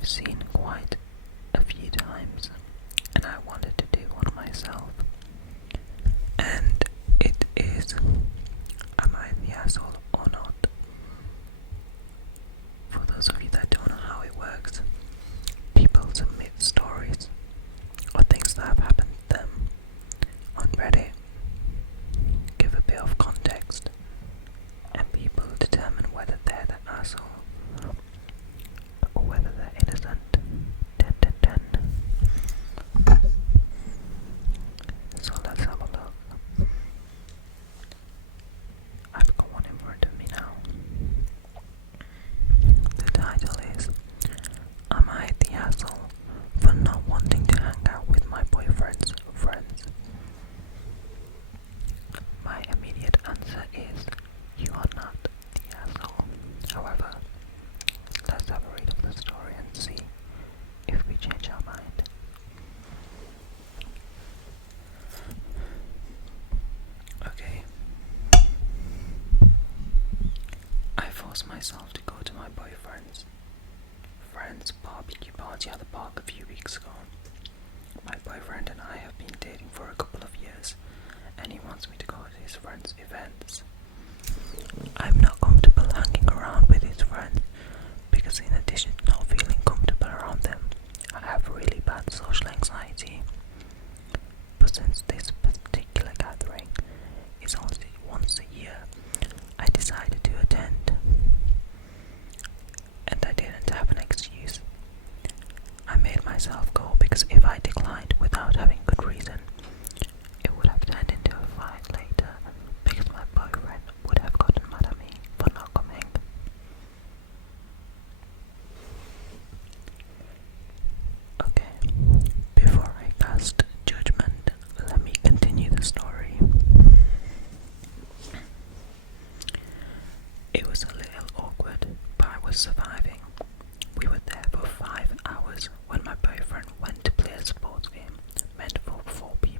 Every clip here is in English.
I've seen quite a few times, and I wanted to do one myself. And it is, am I the asshole or not? For those of you that don't know how it works, people submit stories or things that have happened to them on Reddit, give a bit of context, and people determine whether they're the asshole or whether they're innocent. 10 10 10. So let's have a look. I've got one in front of me now. The title is, Am I the asshole for not wanting to hang out with my boyfriend's friends? My immediate answer is, you are not the asshole. However, let's have a read of the story and see if we change our mind. Okay. I forced myself to go to my boyfriend's friend's barbecue party at the park a few weeks ago. My boyfriend and I have been dating for a couple of years, and he wants me to go to his friend's events. I'm not comfortable hanging around with his friends because in addition to not feeling comfortable around them, I have really bad social anxiety. But since this particular gathering is only once a year, I decided to attend. And I didn't have an excuse. I made myself go because if I declined without having good reason, it would have turned into a fight later because my boyfriend would have gotten mad at me for not coming. Okay, before I cast judgment, let me continue the story. It was a little awkward, but I was surviving. We were there for 5 hours when my boyfriend went to play a sports game meant for 4 people.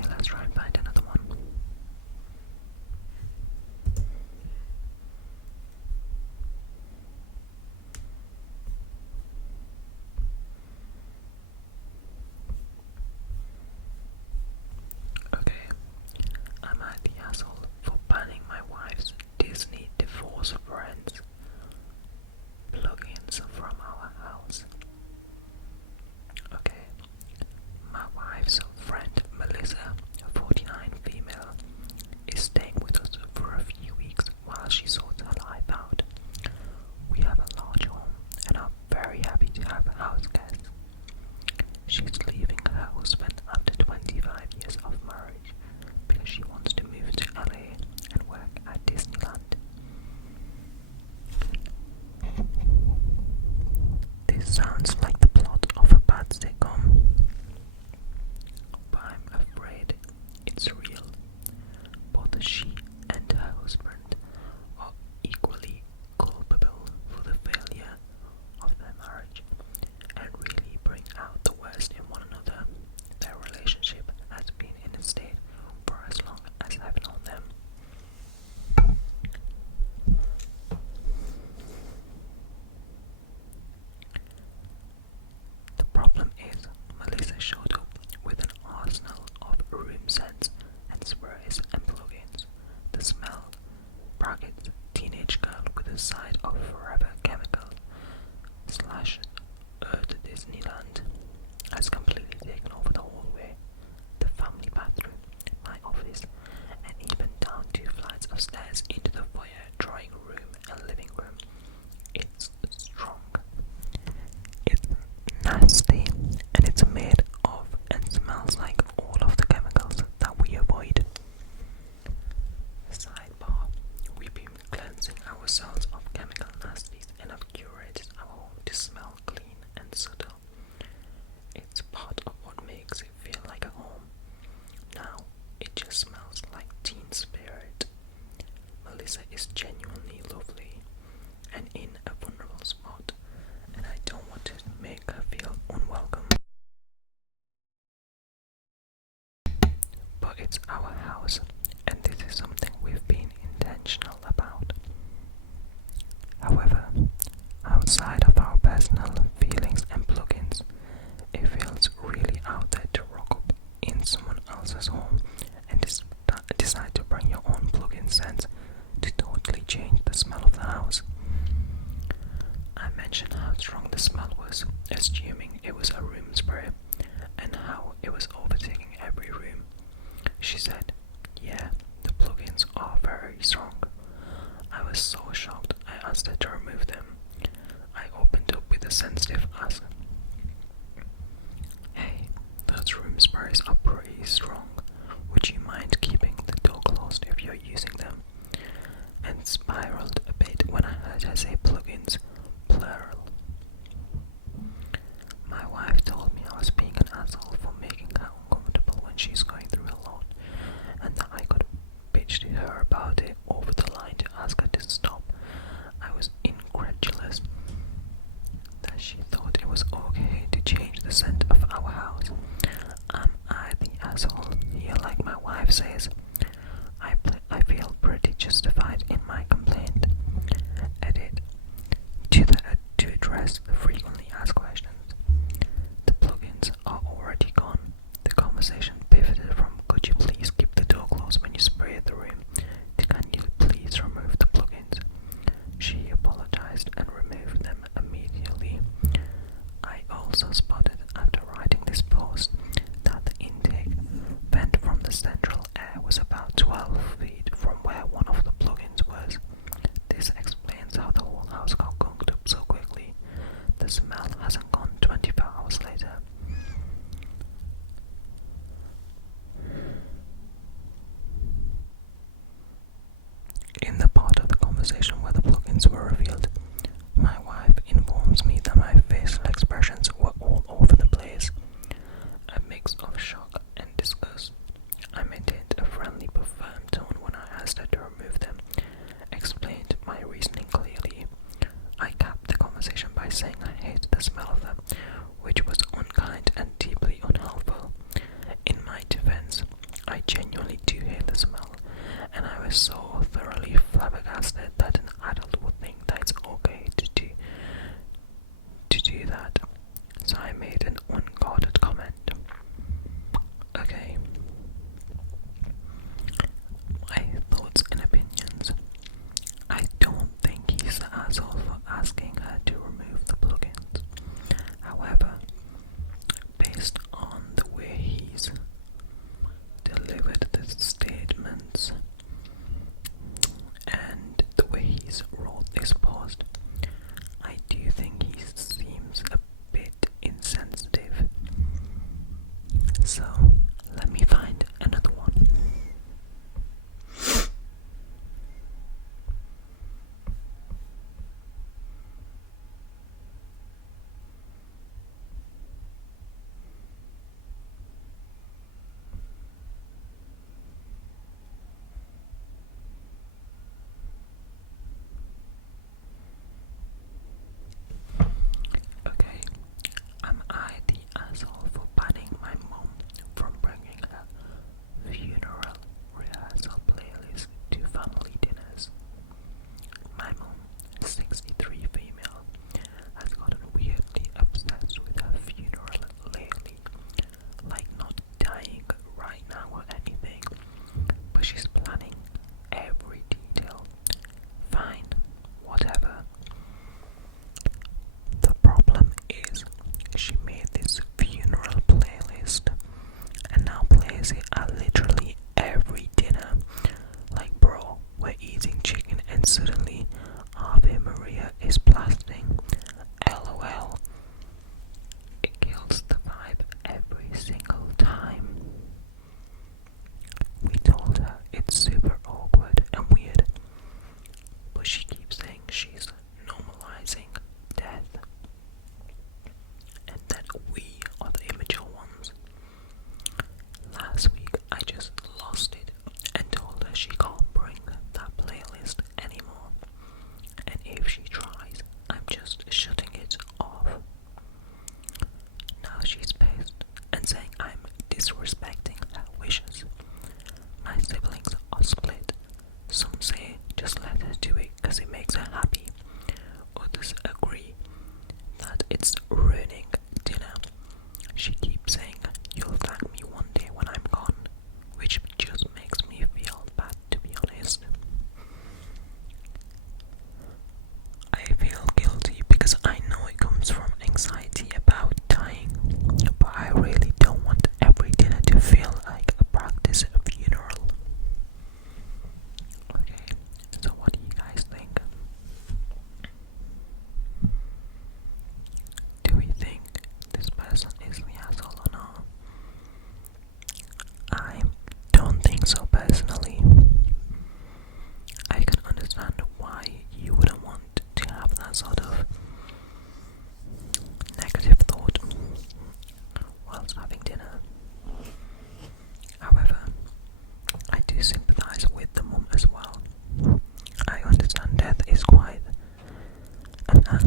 Okay, let's try and find another one. Okay, am I the asshole for banning my wife's Disney divorce friends plugins from our house? Okay, my wife's friend Melissa, a 49 female, is staying with us for a few weeks while she sorts her life out. We have a large home and are very happy to have house guests. She's leaving her husband after 25 years of marriage because she wants to move to LA and work at Disneyland. This sounds like the plot of a bad sitcom, but I'm afraid it's real. Both she and her husband are equally culpable for the failure of their marriage and really bring out the worst in one another. Their relationship has been in a state for as long as I've known them. The problem is, Melissa showed up with an arsenal of room scents and sprays and plugins. The smell, brackets, teenage girl with a side of forever chemical / Earth Disneyland, has completely taken over the hallway, the family bathroom, my office, and even down 2 flights of stairs into the foyer, drawing room and living room. It's strong. It's nasty, and it's made of and smells like all of the chemicals that we avoid. Sidebar: we've been cleansing ourselves of chemical nasties and have curated our home to smell clean and subtle. It's part of what makes it feel like a home. Now it just smells like teen spirit. Melissa is genuinely lovely and in a vulnerable spot, and I don't want to make her feel unwelcome. But it's our house, and this is something we've been intentional about. However, outside of our personal feelings and plugins, it feels really out there to rock up in someone else's home and decide to bring your own plug-in scents to totally change the smell of the house. I mentioned how strong the smell was, assuming it was a room spray, and how it was overtaking every room. She said, "Yeah, the plugins are very strong." I was so shocked I asked her to remove them. I opened up with a sensitive ask. "Hey, those room sprays are pretty strong. Would you mind keeping the door closed if you're using them?" And spiraled a bit when I heard her say plugins, plural. My wife told me I was being an asshole for making her uncomfortable when she's going through a lot, and that I could bitch to her about it over the line to ask her to stop. I was incredulous that she thought it was okay to change the scent of our house. Am I the asshole here, like my wife says? I feel pretty justified in my complaint. Edit. To address the frequently asked questions. The plugins are already gone. The conversation pivoted from "could you please keep the door closed when you spray the room" to "can you please remove the plugins?" She apologized and removed them immediately. I also spotted after writing this post that the intake vent from the central air was about 12 feet from where one of the plugins was. This explains how the whole house got gunked up so quickly. The smell hasn't gone 24 hours later. In the part of the conversation where the plugins were revealed, my wife informs me that my facial expressions were all over the place. A mix of shock and disgust. I maintained a friendly but firm tone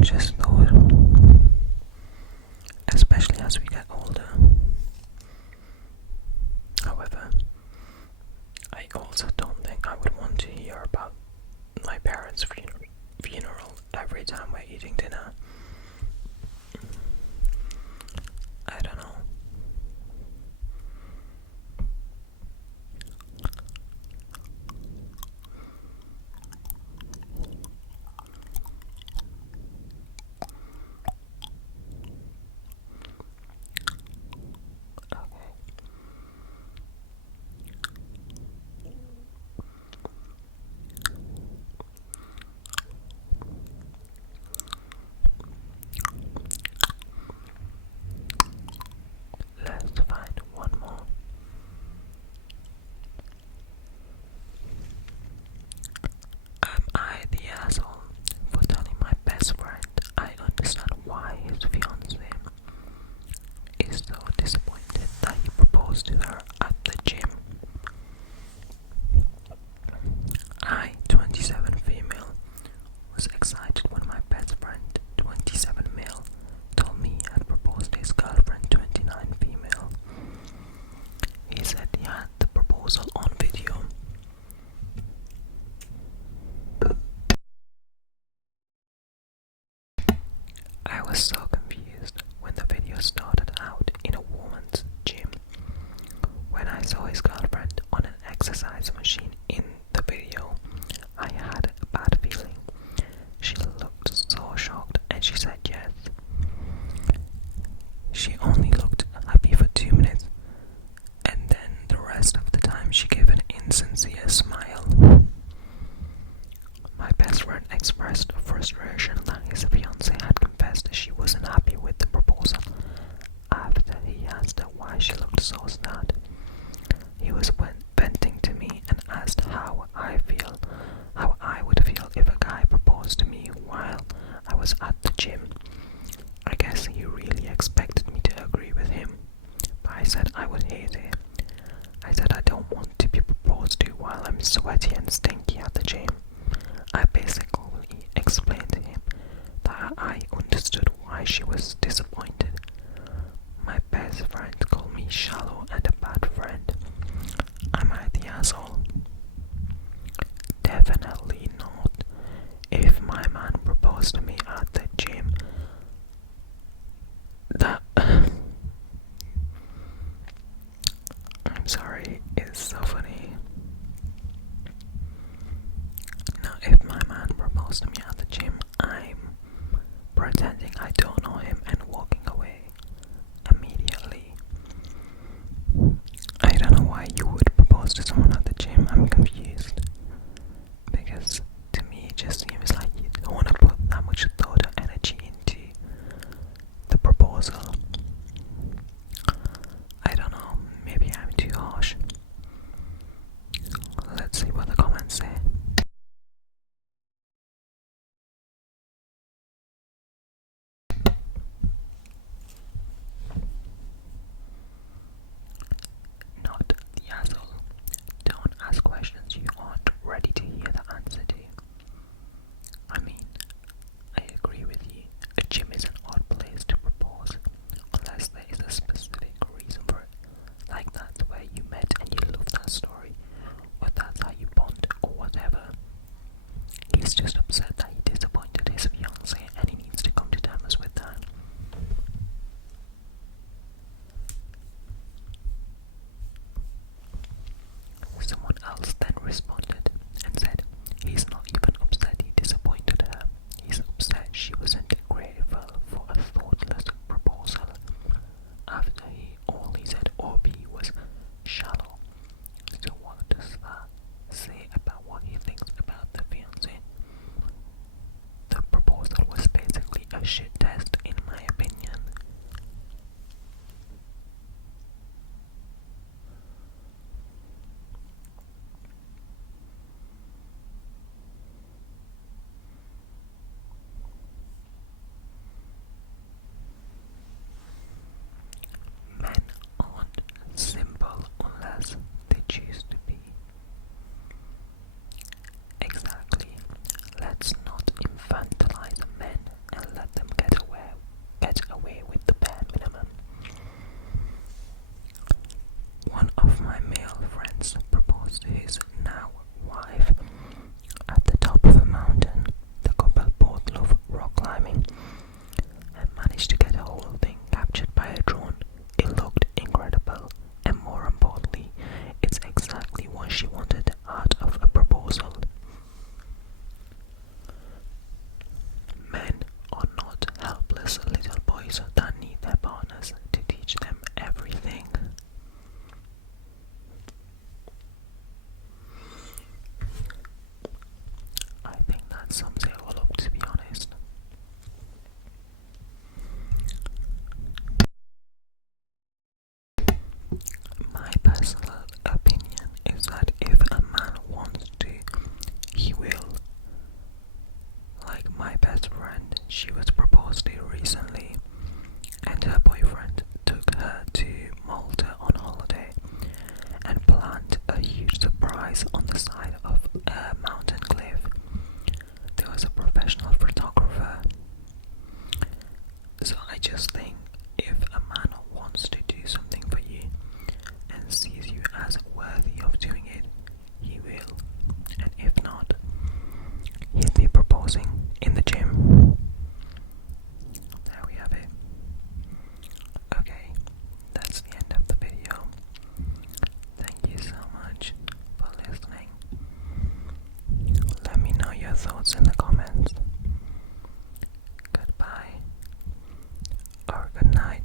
just thought, especially as we get older. However, I also don't think I would want to hear about my parents' funeral every time we're eating dinner. I don't know. Let's find one more. Am I the asshole for telling my best friend I understand why his fiancée is so disappointed that he proposed to her at the gym? I, 27 female, was excited when my best friend, 27 male, told me he had proposed to his girlfriend, 29 female. He said he had the proposal on video. I was so confused when the video started out in a woman's gym. When I saw his girlfriend on an exercise machine in the video, I had a bad feeling. She looked so shocked and she said yes. She only looked happy for 2 minutes, and then the rest of the time she gave an insincere smile. My best friend expressed frustration that his fiancée had confessed she wasn't happy with the proposal after he asked her why she looked so sad. He was venting to me and asked how I would feel if a guy proposed to me while I was at the gym. I guess he really expected me to agree with him, but I said I would hate it. I said I don't want to be proposed to while I'm sweaty and stinky at the gym. I basically explained to him that I understood why she was disappointed. My best friend called me shallow and a bad friend. Am I the asshole? Definitely not. If my man proposed to me at the gym, that I'm sorry, it's so funny. Now, if my man proposed to me at the gym, I'm pretending I don't know him and walking away immediately. I don't know why you would propose to someone at the gym. I'm confused. Because to me it just seems like you don't want to put that much thought or energy into the proposal. I don't know, maybe I'm too harsh. Let's see what the comments say. Not the asshole. Don't ask questions you aren't ready to hear the answer to. I mean, I agree with you. A gym is an odd place to propose, unless there is a specific reason for it. Like that's where you met and you love that story, or that's how you bond, or whatever. He's just upset that he disappointed his fiancée and he needs to come to terms with that. Someone else then responded and said, he's not even upset he disappointed her. He's upset she wasn't grateful for a thoughtless proposal. After all he said or be was shallow. So what does that say about what he thinks about the fiancé? The proposal was basically a shit test in my opinion. Men aren't simple unless they choose to be. Exactly. Let's not infantilize men and or good night.